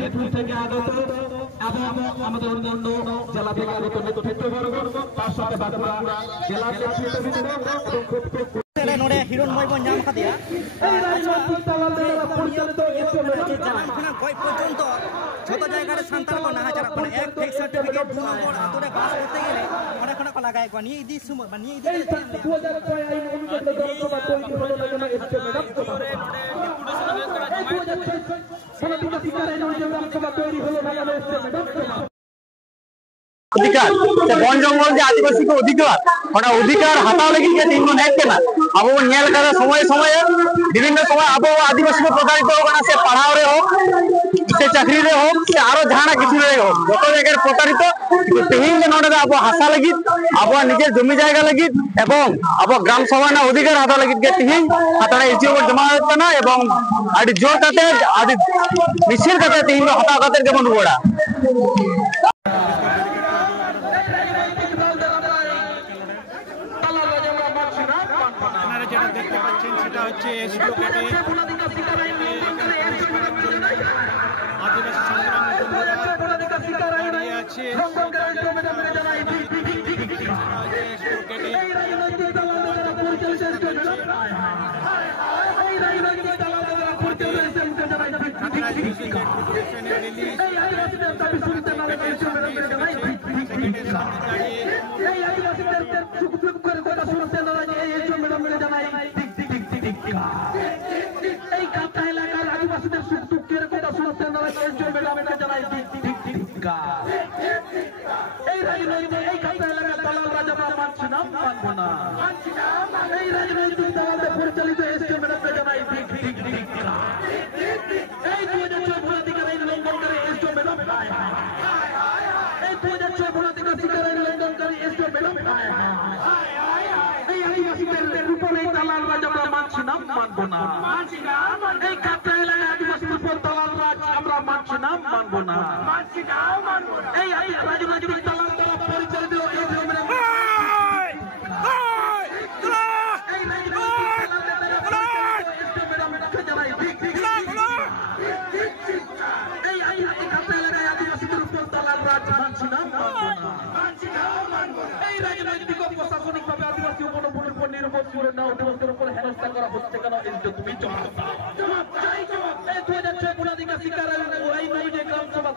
নেতৃত্ব থেকে আগত এবং আমাদের অন্যান্য জেলা থেকে আগত নেতৃত্ববর্গ তার সাথে বাঁকুড়া জেলা নেতৃত্ববৃন্দ नोड़े हिरणमय बन नाम खादिया गय पर्यन्त যত জায়গায় সান্তাল কো নাহা চারা মানে এক ফেক সার্টিফিকেট 2 নম্বর আতরে বাস করতে গেলে অনেক অনেক লাগায় কো নিয়ে ইদি সুম মানে নিয়ে ইদি 2006 আইন অনুযায়ী লোকসভা তৈরি হলো লাগেনা এসছে ম্যাডাম अधिकार वन जंगल जो आदिवासी को अधिकार हटाव लगे तीन हेकना अब समय समय विभिन्न समय अब आदिवासी को प्रतारित से पढ़ाव से चाकरी हो से आरो जहां किसी हो जो जगह प्रतारित तेहन अब हासा लगे अब निजे जमी जायगा लगे अब ग्राम सभा अधिकार हटाव लगे तेहन हाथाड़ा एसडीओ जमा जोर मिছিল तेहन हटाव जेमन रुड़ा দেখতে পাচ্ছেন সেটা হচ্ছে এসডিও কেটে আদিবাসী সংগ্রাম দাঁড়িয়ে আছে গ্রাম সভা